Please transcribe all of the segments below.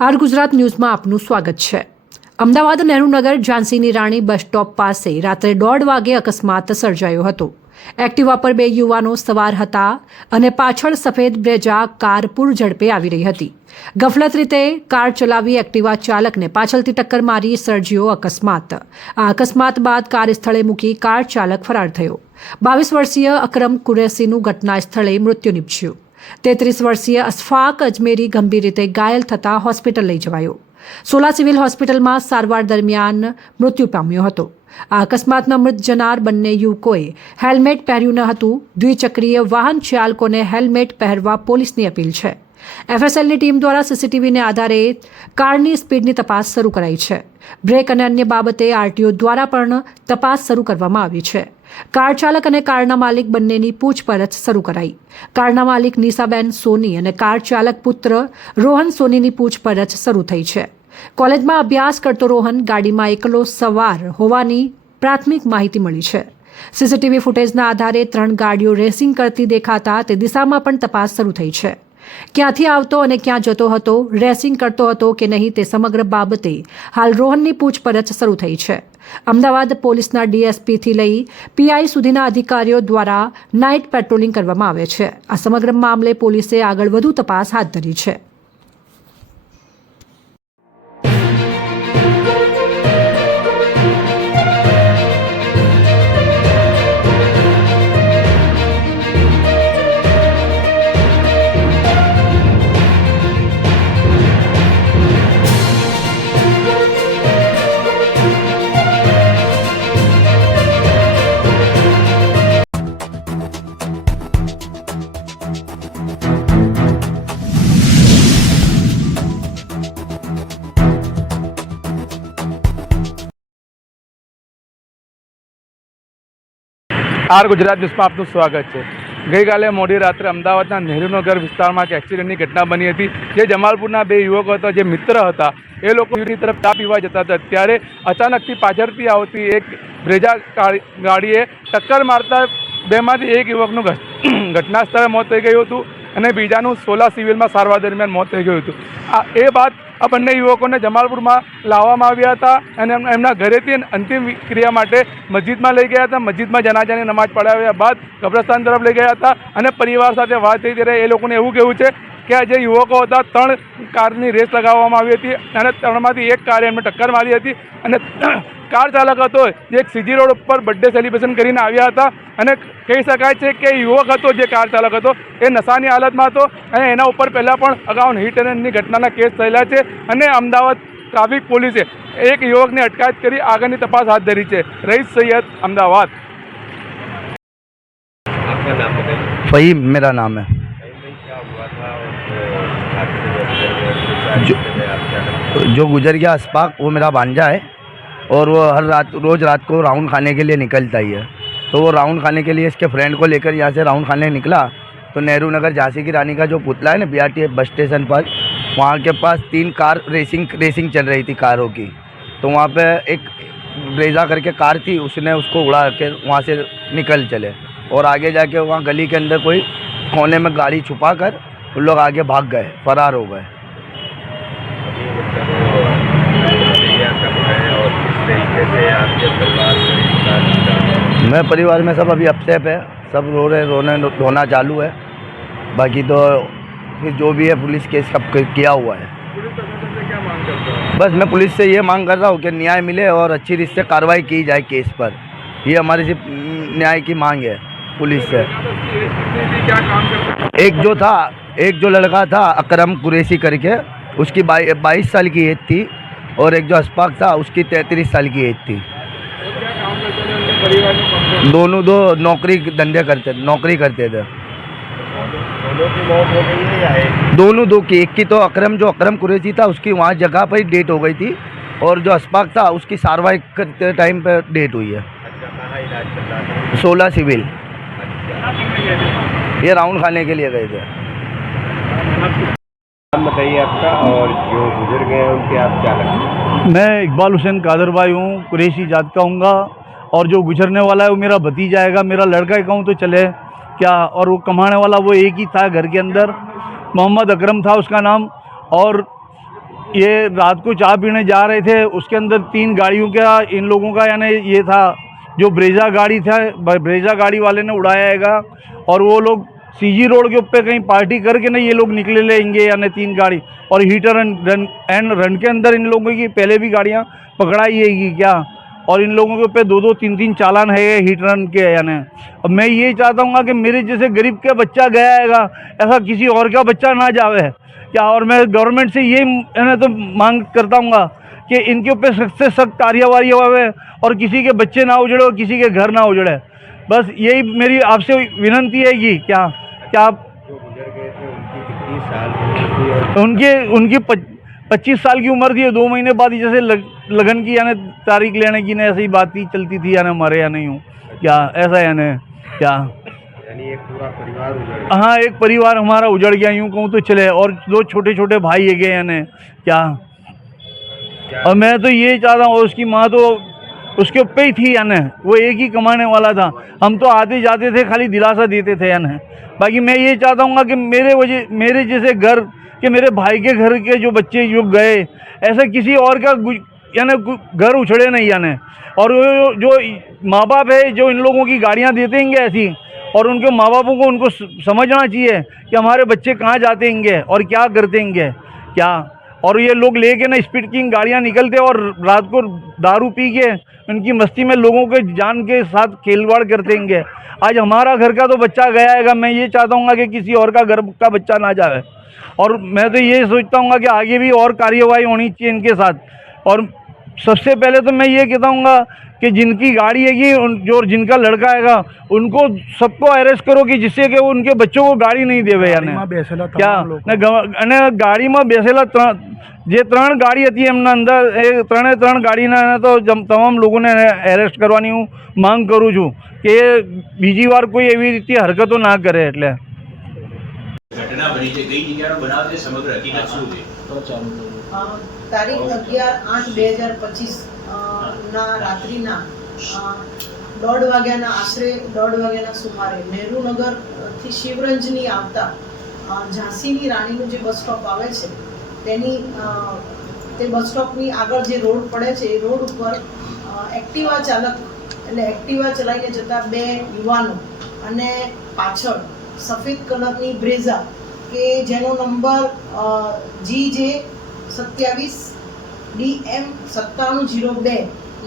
R Gujarat ન્યૂઝમાં આપનું સ્વાગત છે. અમદાવાદ નહેરુનગર ઝાંસીની રાણી બસ સ્ટોપ પાસે રાત્રે દોઢ વાગે અકસ્માત સર્જાયો હતો. એક્ટિવા પર બે યુવાનો સવાર હતા અને પાછળ સફેદ બ્રેજા કાર પૂર ઝડપે આવી રહી હતી. ગફલત રીતે કાર ચલાવી એક્ટિવા ચાલકને પાછળથી ટક્કર મારી સર્જ્યો અકસ્માત. આ અકસ્માત બાદ કાર સ્થળે મૂકી કાર ચાલક ફરાર થયો. બાવીસ વર્ષીય અકરમ કુરેસીનું ઘટના સ્થળે મૃત્યુ નિપજ્યું. તેત્રીસ વર્ષીય અશફાક અજમેરી ગંભીર રીતે ઘાયલ થતાં હોસ્પિટલ લઈ જવાયો. સોલા સિવિલ હોસ્પિટલમાં સારવાર દરમિયાન મૃત્યુ પામ્યો હતો. આ અકસ્માતમાં મૃત જનાર બંને યુવકોએ હેલ્મેટ પહેર્યું ન હતું. દ્વિચક્રીય વાહન ચાલકોને હેલ્મેટ પહેરવા પોલીસની અપીલ છે. એફએસએલની ટીમ દ્વારા સીસીટીવીને આધારે કારની સ્પીડની તપાસ શરૂ કરાઈ છે. બ્રેક અને અન્ય બાબતે આરટીઓ દ્વારા પણ તપાસ શરૂ કરવામાં આવી છે. કાર ચાલક અને કારના માલિક બંનેની પૂછપરછ શરૂ કરાઈ. કારના માલિક નિશાબેન સોની અને કાર ચાલક પુત્ર રોહન સોનીની પૂછપરછ શરૂ થઈ છે. કોલેજમાં અભ્યાસ કરતો રોહન ગાડીમાં એકલો સવાર હોવાની પ્રાથમિક માહિતી મળી છે. સીસીટીવી ફૂટેજના આધારે ત્રણ ગાડીઓ રેસિંગ કરતી દેખાતા તે દિશામાં પણ તપાસ શરૂ થઈ છે. ક્યાંથી આવતો અને ક્યાં જતો હતો રેસિંગ કરતો હતો કે નહીં તે સમગ્ર બાબતે હાલ રોહનની પૂછપરછ શરૂ થઈ છે. અમદાવાદ પોલીસના ડીએસપીથી લઈ પીઆઈ સુધીના અધિકારીઓ દ્વારા નાઇટ પેટ્રોલિંગ કરવામાં આવે છે. આ સમગ્ર મામલે પોલીસે આગળ વધુ તપાસ હાથ ધરી છે. આર ગુજરાત ન્યૂઝમાં આપનું સ્વાગત છે. ગઈકાલે મોડી રાત્રે અમદાવાદના નહેરુનગર વિસ્તારમાં એક એક્સિડન્ટની ઘટના બની હતી. જે જમાલપુરના બે યુવકો હતા, જે મિત્ર હતા. એ લોકો તરફ ચા પીવા જતા હતા. ત્યારે અચાનકથી પાછળથી આવતી એક બ્રેજા ગાડીએ ટક્કર મારતા બેમાંથી એક યુવકનું ઘટના સ્થળે મોત થઈ ગયું હતું અને બીજાનું સોલા સિવિલમાં સારવાર દરમિયાન મોત થઈ ગયું હતું. આ એ બાદ આ બંને યુવકોને જમાલપુરમાં લાવવામાં આવ્યા હતા અને એમ- એમના ઘરેથી અંતિમ ક્રિયા માટે મસ્જિદમાં લઈ ગયા હતા. મસ્જિદમાં જનાજાની નમાજ પઢાવ્યા બાદ કબ્રસ્તાન તરફ લઈ ગયા હતા અને પરિવાર સાથે વાત થઈ ત્યારે એ લોકોને એવું કહેવું છે કે જે યુવકો હતા ત્રણ કારની રેસ લગાવવામાં આવી હતી અને ત્રણમાંથી એક કારે એમને ટક્કર મારી હતી અને કાર ચાલક હતો જે એક સીજી રોડ ઉપર બર્થડે સેલિબ્રેશન કરીને આવ્યા હતા અને કહી શકાય છે કે યુવક હતો જે કાર ચાલક હતો એ નશાની હાલતમાં હતો અને એના ઉપર પહેલાં પણ અગાઉ હિટ એન્ડની ઘટનાના કેસ થયેલા છે અને અમદાવાદ ટ્રાફિક પોલીસે એક યુવકને અટકાયત કરી આગળની તપાસ હાથ ધરી છે. રહીશ સૈયદ અમદાવાદ. ફહીમ મેરા નામ હૈ. जो- जो गुजर गया अस्पाक वो मेरा भांजा है और वो हर रात रोज़ रात को राउंड खाने के लिए निकलता ही है। तो वो राउंड खाने के लिए इसके फ्रेंड को लेकर यहाँ से राउंड खाने निकला। तो नेहरू नगर झांसी की रानी का जो पुतला है ना बी बस स्टेशन पर वहाँ के पास तीन कार रेसिंग रेसिंग चल रही थी कारों की। तो वहाँ पे एक ब्रेजा करके कार थी उसने उसको उड़ा के वहाँ से निकल चले। और आगे जाके वहाँ गली के अंदर कोई कोने में गाड़ी छुपा कर उन लोग आगे भाग गए फरार हो गए हैं कब है और किस तरीके से आपके परिवार में परिवार में सब अभी अपसेप है सब रो रहे रोने रोना चालू है। बाकी तो फिर जो भी है पुलिस केस सब किया हुआ है। बस मैं पुलिस से ये मांग कर रहा हूँ कि न्याय मिले और अच्छी रीत से कार्रवाई की जाए केस पर। ये हमारी सिर्फ़ न्याय की मांग है पुलिस से। एक जो था एक जो लड़का था अकरम कुरैशी करके उसकी बाईस साल की एज थी। और एक जो अशफाक था, उसकी तैंतीस साल की एज थी। दोनों दो नौकरी धंधे करते, नौकरी करते थे। दोनों दो की, एक की तो अकरम, जो अकरम कुरैशी था, उसकी वहाँ जगह पर ही डेट हो गई थी। और जो अशफाक था, उसकी सारवाई करते टाइम पर डेट हुई है। सोलह सिविल। ये राउंड खाने के लिए गए थे। नाम बताइए आपका और जो गुजर गए हैं उनके आप क्या लगते मैं इकबाल हुसैन कादर भाई हूँ, कुरैशी जात का हूँगा और जो गुजरने वाला है वो मेरा भतीजा आएगा, मेरा लड़का ही कहूँ तो चले। क्या? और वो कमाने वाला वो एक ही था घर के अंदर। मोहम्मद अकरम था उसका नाम और ये रात को चाय पीने जा रहे थे। उसके अंदर तीन गाड़ियों का, इन लोगों का यानी ये था, जो ब्रेजा गाड़ी था, ब्रेजा गाड़ी वाले ने उड़ाया हैगा और वो लोग सीजी रोड के ऊपर कहीं पार्टी करके ना ये लोग निकले लेंगे यानी तीन गाड़ी। और hit and run and run के अंदर इन लोगों की पहले भी गाड़ियाँ पकड़ाई हैगी क्या? और इन लोगों के ऊपर दो दो तीन तीन चालान है हीट रन के यानी। अब मैं ये चाहता हूँ कि मेरे जैसे गरीब का बच्चा गया हैगा ऐसा किसी और का बच्चा ना जावे। क्या? और मैं गवर्नमेंट से ये तो मांग करता हूँ कि इनके ऊपर सख्त से सख्त कार्यवाही होवे और किसी के बच्चे ना उजड़े और किसी के घर ना उजड़े। बस यही मेरी आपसे विनंती है कि क्या क्या आप उनकी उनके पच्चीस साल की उम्र थी दो महीने बाद ही जैसे लग, लगन की यानी तारीख लेने की ना ऐसी बात ही चलती थी यानी मरे या नहीं हूँ। क्या ऐसा यानी क्या? यानी एक पूरा परिवार उजड़ हाँ एक परिवार हमारा उजड़ गया यूँ कहूँ तो चले और दो छोटे छोटे भाई है गए यानी क्या? क्या? और मैं तो ये चाहता हूँ उसकी माँ तो उसके ऊपर ही थी यानी। वो एक ही कमाने वाला था। हम तो आते जाते थे, खाली दिलासा देते थे यानी। बाकी मैं ये चाहता हूँ कि मेरे वजह, मेरे जैसे घर, के मेरे भाई के घर के जो बच्चे जो गए, ऐसे किसी और का यानी घर उछड़े नहीं यानी। और वो जो माँ बाप है, जो इन लोगों की गाड़ियाँ देते हैंगे ऐसी? और उनके माँ बापों को उनको समझना चाहिए कि हमारे बच्चे कहाँ जाते हैंगे और क्या करते हैंगे क्या? और ये लोग लेके ना स्पीड किंग गाड़ियाँ निकलते और रात को दारू पी के उनकी मस्ती में लोगों के जान के साथ खेलवाड़ कर देंगे। आज हमारा घर का तो बच्चा गया है, मैं ये चाहता हूँ कि किसी और का घर का बच्चा ना जाए। और मैं तो ये सोचता हूँ कि आगे भी और कार्यवाही होनी चाहिए इनके साथ। और सबसे पहले तो मैं ये कहता हूँ कि जिनकी गाड़ी हैगी उन जो जिनका लड़का हैगा उनको सबको अरेस्ट करो कि जिससे कि वो उनके बच्चों को गाड़ी नहीं देवे यानी क्या ને ગવ- અને ગાડીમાં બેસેલા ત્રણ જે ત્રણ ગાડી હતી એમના અંદર એ ત્રણે ત્રણ ગાડીના એને તો જમ- તમામ લોકોને એરેસ્ટ કરવાની હું માંગ કરું છું કે એ બીજી વાર કોઈ એવી રીતે હરકતો ના કરે એટલે ઘટના બની છે કઈ જગ્યાનો બનાવ છે સમગ્ર હકીકત શું છે અ, તારીખ અગિયાર આઠ બે હજાર પચીસ ના, રાત્રિના. દોઢ વાગ્યાના આશરે, દોઢ વાગ્યાના સુમારે નહેરુનગરથી શિવરંજની આવતા ઝાંસીની રાણીનું જે બસ સ્ટોપ આવે છે, તેની તે બસ સ્ટોપની આગળ જે રોડ પડે છે, એ રોડ ઉપર એક્ટિવા ચાલક, એટલે એક્ટિવા ચલાવીને જતા બે યુવાનો અને પાછળ સફેદ કલરની બ્રેઝા કે જેનો નંબર જી જે સત્યાવીસ ડીએમ સત્તાણું જીરો બે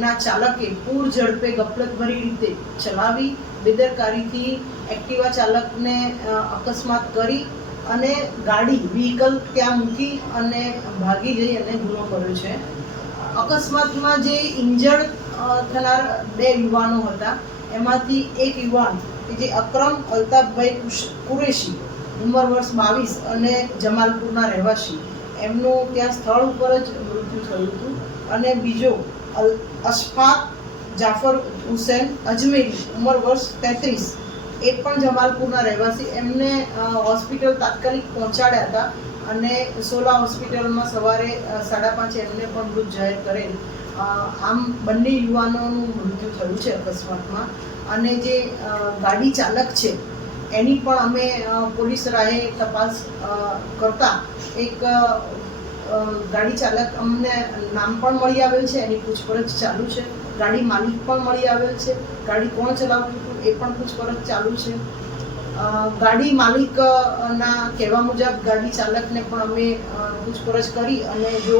ના ચાલકે પૂર ઝડપે ગફલતભરી રીતે ચલાવી, બેદરકારીથી એક્ટિવા ચાલકને અકસ્માત કરી અને ગાડી વ્હીકલ ત્યાં મૂકી અને ભાગી જઈ અને ગુનો કર્યો છે. અકસ્માતમાં જે ઇન્જર્ડ થનાર બે યુવાનો હતા, એમાંથી એક યુવાન જે અક્રમ અલ્તાફભાઈ કુરેશી, ઉંમર વર્ષ બાવીસ અને જમાલપુરના રહેવાસી, એમનું ત્યાં સ્થળ ઉપર જ મૃત્યુ થયું હતું. અને બીજો અશફાક જાફર હુસેન અજમેરી, ઉંમર વર્ષ તેત્રીસ. એ પણ જમાલપુરના રહેવાસી. એમને હોસ્પિટલ તાત્કાલિક પહોંચાડ્યા હતા અને સોલા હોસ્પિટલમાં સવારે સાડા પાંચે એમને પણ મૃત જાહેર કરેલ. આમ બંને યુવાનોનું મૃત્યુ થયું છે અકસ્માતમાં. અને જે ગાડી ચાલક છે, એની પણ અમે પોલીસ રાહે તપાસ કરતા એક ગાડી ચાલક અમને નામ પણ મળી આવેલ છે, એની પૂછપરછ ચાલુ છે. ગાડી માલિક પણ મળી આવેલ છે. ગાડી કોણ ચલાવતું હતું એ પણ પૂછપરછ ચાલુ છે. ગાડી માલિક ના કહેવા મુજબ ગાડી ચાલકને પણ અમે પૂછપરછ કરી અને જો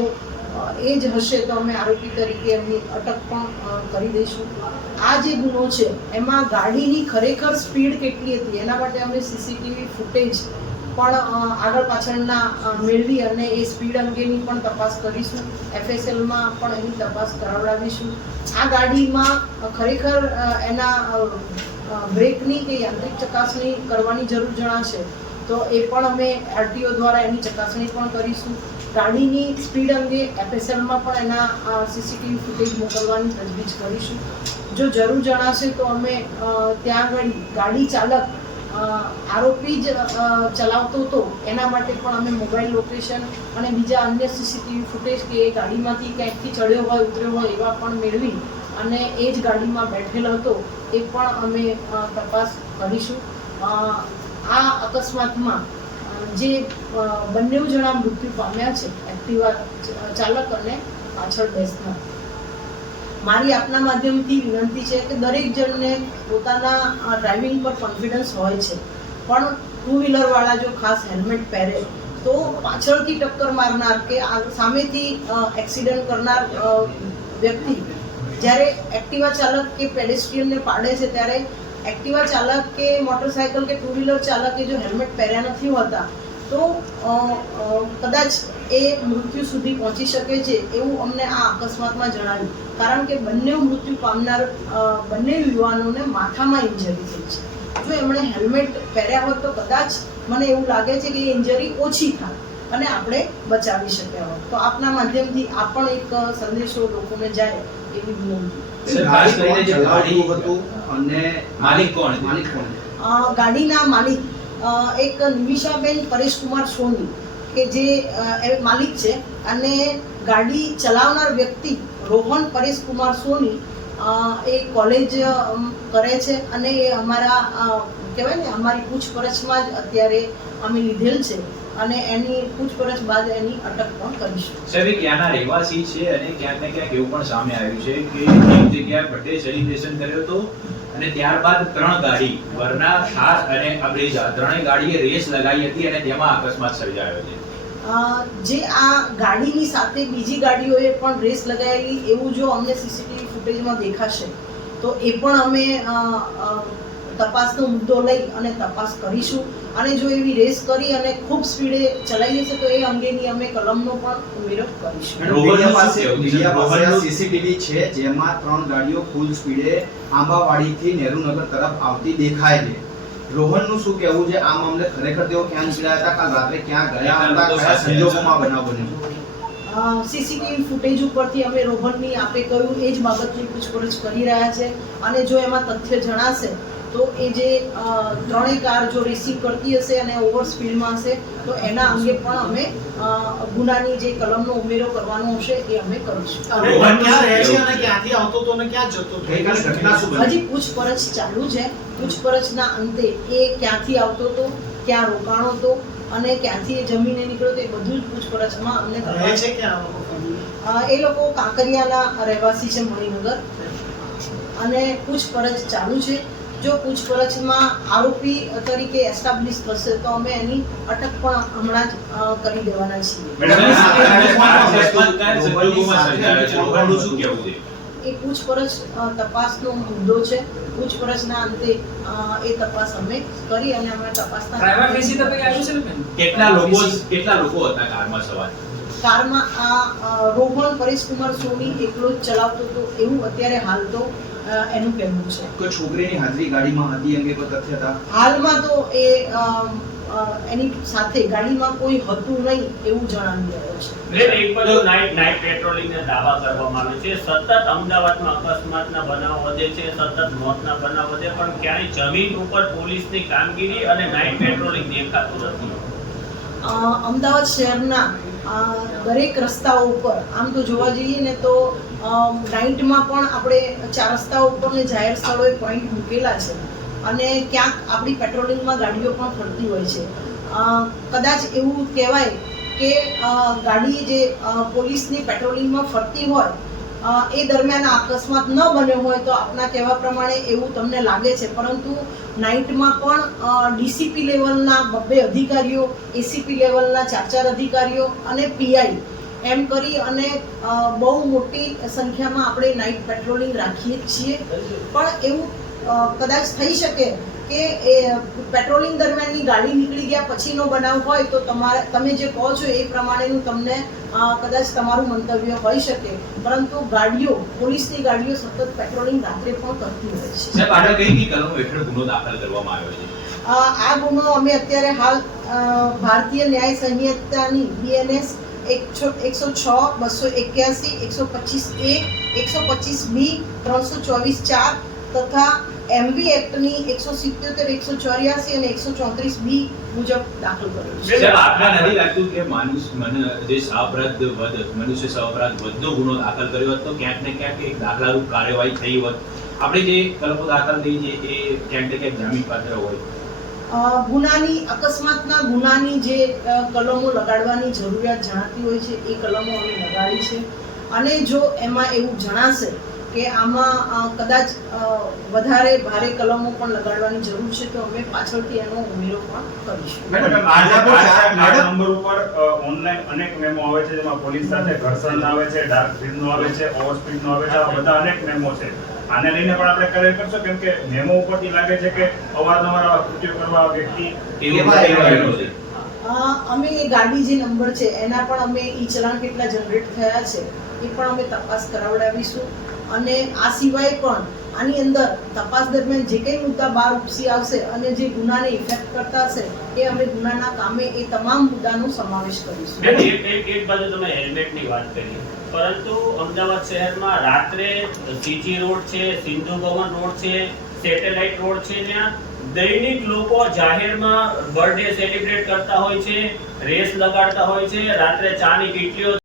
એ જ હશે તો અમે આરોપી તરીકે એમની અટક પણ કરી દઈશું. આ જે ગુનો છે, એમાં ગાડીની ખરેખર સ્પીડ કેટલી હતી? એના માટે અમે સીસીટીવી ફૂટેજ પણ આગળ પાછળના મેળવી અને એ સ્પીડ અંગેની પણ તપાસ કરીશું. એફએસએલમાં પણ એની તપાસ કરાવડાવીશું. આ ગાડીમાં ખરેખર એના બ્રેકની કે યાંત્રિક ચકાસણી કરવાની જરૂર જણાશે, તો એ પણ અમે આરટીઓ દ્વારા એની ચકાસણી પણ કરીશું. ગાડીની સ્પીડ અંગે એફએસએલમાં પણ એના સીસીટીવી ફૂટેજ મોકલવાની તજવીજ કરીશું. જો જરૂર જણાશે તો અમે ત્યાં આગળ ગાડી ચાલક આરોપી જ ચલાવતો હતો. એના માટે પણ અમે મોબાઈલ લોકેશન અને બીજા અન્ય સીસીટીવી ફૂટેજ કે એ ગાડીમાંથી ક્યાંકથી ચડ્યો હોય, ઉતર્યો હોય એવા પણ મેળવી અને એ જ ગાડીમાં બેઠેલો હતો. એ પણ અમે તપાસ કરીશું. આ અકસ્માતમાં જે બંને જણા મૃત્યુ પામ્યા છે, એક્ટિવા ચાલક અને પાછળ બેસનાર. મારી આપના માધ્યમથી વિનંતી છે કે દરેક જણને પોતાના ડ્રાઇવિંગ પર કોન્ફિડન્સ હોય છે. પણ ટુ વ્હીલરવાળા જો ખાસ હેલ્મેટ પહેરે, તો પાછળથી ટક્કર મારનાર કે સામેથી એક્સિડન્ટ કરનાર વ્યક્તિ જ્યારે એક્ટિવા ચાલક કે પેડેસ્ટ્રિયનને પાડે છે, ત્યારે એક્ટિવા ચાલક કે મોટરસાયકલ કે ટુ વ્હીલર ચાલકે જો હેલ્મેટ પહેર્યા નથી હોતા, તો કદાચ એ મૃત્યુ સુધી પહોંચી શકે છે એવું અમને આ અકસ્માતમાં જણાવ્યું. કારણ કે બંને મૃત્યુ પામનાર બંને યુવાનોને માથામાં ઇન્જરી થઈ છે. જો એમણે હેલ્મેટ પહેર્યા હોત તો કદાચ મને એવું લાગે છે કે એ ઇન્જરી ઓછી થાય અને આપણે બચાવી શક્યા હોત. તો આપના માધ્યમથી આ પણ એક સંદેશો લોકોને જાય એવી વિનંતી. સર, ખાસ કરીને જે ગાડી હતું અને માલિક કોણ માલિક કોણ? ગાડીના માલિક એક નિમિષાબેન પરેશકુમાર સોની. કે જે માલિક છે અને ગાડી ચલાવનાર વ્યક્તિ રોહન પરેશ કુમાર સોની એ કોલેજ કરે છે અને એ અમારા કહેવાય ને, અમારી પૂછપરછમાં જ અત્યારે અમે લીધેલ છે અને એની પૂછપરછ બાદ એની અટક પણ કરીશું. સાહેબ એ ક્યાંના રહેવાસી છે અને ક્યાંક ને ક્યાંક એવું પણ સામે આવ્યું છે કે એક જગ્યાએ ભટ્ટે સેલિબ્રેશન કર્યો હતો અને ત્યારબાદ ત્રણ ગાડી, વરના થાર અને અબ્રેજા ત્રણેય ગાડીએ રેસ લગાવી હતી અને તેમાં અકસ્માત સર્જાયો છે. જે આ ગાડીની સાથે બીજી ગાડીઓએ પણ રેસ લગાવેલી એવું જો અમને સીસીટીવી ફૂટેજમાં દેખાશે તો એ પણ અમે તપાસનો મુદ્દો લઈ અને તપાસ કરીશું. અને જો એવી રેસ કરી અને ખૂબ સ્પીડે ચલાવી હશે તો એ અંગેની અમે કલમનો પણ ઉમેરો કરીશું. સીસીટીવી છે જેમાં ત્રણ ગાડીઓ ફૂલ સ્પીડે આંબાવાડીથી નેહરુનગર તરફ આવતી દેખાય છે. રોહનનું શું કહેવું છે? આ મામલે ખરેખર તેઓ ક્યાં નીકળ્યા હતા? કાલ રાત્રે ક્યાં ગયા હતા? કયા સંજોગોમાં બનાવ બન્યો? સીસીટીવી ફૂટેજ ઉપરથી અમે રોહનની આપે કહ્યું એ જ બાબતની પૂછપરછ કરી રહ્યા છે. અને જો એમાં તથ્ય જણાશે તો એ જે ત્રણેય કાર જો રિસીવ કરતી હશે અને ઓવર સ્પીડમાં હશે તો એના અંગે પણ અમે ગુનાની જે કલમનો ઉમેરો કરવાનો હશે એ અમે કરીશું. હજી પૂછપરછ ચાલુ છે. પૂછપરછના અંતે એ ક્યાંથી આવતો હતો ક્યાં રોકાણો હતો અને ક્યાંથી એ જમીને નીકળ્યો તો એ બધું જ પૂછપરછમાં અમને છે એ લોકો કાંકરિયાના રહેવાસી છે મણિનગર. અને પૂછપરછ ચાલુ છે. જો પૂછપરછમાં આરોપી તરીકે એસ્ટાબ્લિશ થશે તો અમે એની અટક પણ હમણાં જ કરી દેવાના છીએ. એ પૂછપરછ તપાસનો મુદ્દો છે. પૂછપરછના અંતે એ તપાસ અમે કરી અને અમે તપાસના કેટલા લોકો કેટલા લોકો હતા કારમાં સવાર? કારમાં આ રોહણ પરેશકુમાર સોની એકલો જ ચલાવતો હતો. એવું અત્યારે હાલ તો એનું કહેવું છે. કોઈ છોકરીની હાજરી ગાડીમાં હતી અંગે કોઈ તથ્ય હતા? હાલમાં તો એ એની સાથે ગાડીમાં કોઈ હતું નહીં એવું જણાવી રહ્યો છે. નાઇટ નાઇટ પેટ્રોલિંગના દાવા કરવામાં આવે છે. સતત અમદાવાદમાં અકસ્માતના બનાવ વધે છે સતત મોતના બનાવ વધે પણ ક્યાંય જમીન ઉપર પોલીસની કામગીરી અને નાઇટ પેટ્રોલિંગ દેખાતું નથી. અમદાવાદ શહેરના દરેક રસ્તાઓ ઉપર આમ તો જોવા જઈએ ને તો નાઇટમાં પણ આપણે ચાર રસ્તાઓ ઉપર ને જાહેર સ્થળોએ પોઈન્ટ મૂકેલા છે. અને ક્યાંક આપણી પેટ્રોલિંગમાં ગાડીઓ પણ ફરતી હોય છે. કદાચ એવું કહેવાય કે ગાડી જે પોલીસની પેટ્રોલિંગમાં ફરતી હોય એ દરમિયાન અકસ્માત ન બન્યો હોય તો આપના કહેવા પ્રમાણે એવું તમને લાગે છે. પરંતુ નાઇટમાં પણ ડીસીપી લેવલના બબ્બે અધિકારીઓ, એસીપી લેવલના ચાર ચાર અધિકારીઓ અને પીઆઈ એમ કરી અને બહુ મોટી સંખ્યામાં આપણે નાઇટ પેટ્રોલિંગ રાખીએ છીએ. પણ એવું કદાચ થઈ શકે કે એ પેટ્રોલિંગ દરમિયાનની ગાડી નીકળી ગયા પછીનો બનાવ હોય તો તમારે તમે જે કહો છો એ પ્રમાણેનું તમને કદાચ તમારું મંતવ્ય હોઈ શકે. પરંતુ ગાડીઓ પોલીસની ગાડીઓ સતત પેટ્રોલિંગ રાત્રે પણ કરતી હોય છે. સાહેબ આગળ કઈ કઈ કલમો હેઠળ ગુનો દાખલ કરવામાં આવ્યો છે? આ ગુનો અમે અત્યારે હાલ ભારતીય ન્યાય સંહિતાની બીએનએસ એકસો છ બસો એક્યાસી એકસો પચીસ એ એકસો પચીસ બી ત્રણસો ચોવીસ ચાર તથા એમવી એક્ટની એકસો સિત્યોતેર એકસો ચોર્યાસી અને એકસો ચોત્રીસ બી મુજબ દાખલ કર્યો છે. આપને નથી લાગતું કે માનુષ મને જે સહઅપરાધ વધ મનુષ્ય સહઅપરાધ વધનો ગુનો દાખલ કર્યો હતો ક્યાંક ને ક્યાંક એક દાખલારૂપ કાર્યવાહી થઈ હોત. આપણે જે કલમો દાખલ થઈ છે એ ક્યાંક ને ક્યાંક જામીન પાત્ર હોય. ગુનાની અકસ્માતના ગુનાની જે કલમો લગાડવાની જરૂરિયાત જણાતી હોય છે એ કલમો અમે લગાડી છે. અને જો એમાં એવું જણાશે કે આમાં કદાચ વધારે ભારે કલમો પણ લગાડવાની જરૂર છે તો અમે પાછળથી એનો ઉમેરો પણ કરીશું. નંબર ઉપર ઓનલાઈન અનેક મેમો આવે છે જેમાં પોલીસ સાથે ઘર્ષણ આવે છે ડાર્ક સ્પીડ નો આવે છે ઓવર સ્પીડ નો આવે છે આ બધા અનેક મેમો છે. આને લઈને પણ આપણે કાર્ય કરશો કેમ કે મેમો ઉપરથી લાગે છે કે અવારનવાર આવા કૃત્યો કરવા વ્યક્તિ અમે એ ગાડી જે નંબર છે એના પણ અમે ઈ ચલણ કેટલા જનરેટ થયા છે એ પણ અમે તપાસ કરાવડાવીશું. અને આ સિવાય પણ આની અંદર તપાસ દરમિયાન જે કંઈ મુદ્દા બહાર ઉપસી આવશે અને જે ગુનાને ઇફેક્ટ કરતા હશે, એ અમે ગુનાના કામે એ તમામ મુદ્દાનો સમાવેશ કરીશું. એક એક એક બાજુ તમે હેલ્મેટની વાત કરી. પરંતુ અમદાવાદ શહેરમાં રાત્રે સીજી રોડ છે, સિંધુ ભવન રોડ છે, સેટેલાઇટ રોડ છે, ત્યાં દૈનિક લોકો જાહેરમાં બર્થડે સેલિબ્રેટ કરતા હોય છે, રેસ લગાડતા હોય છે, રાત્રે ચાની કીટલીઓ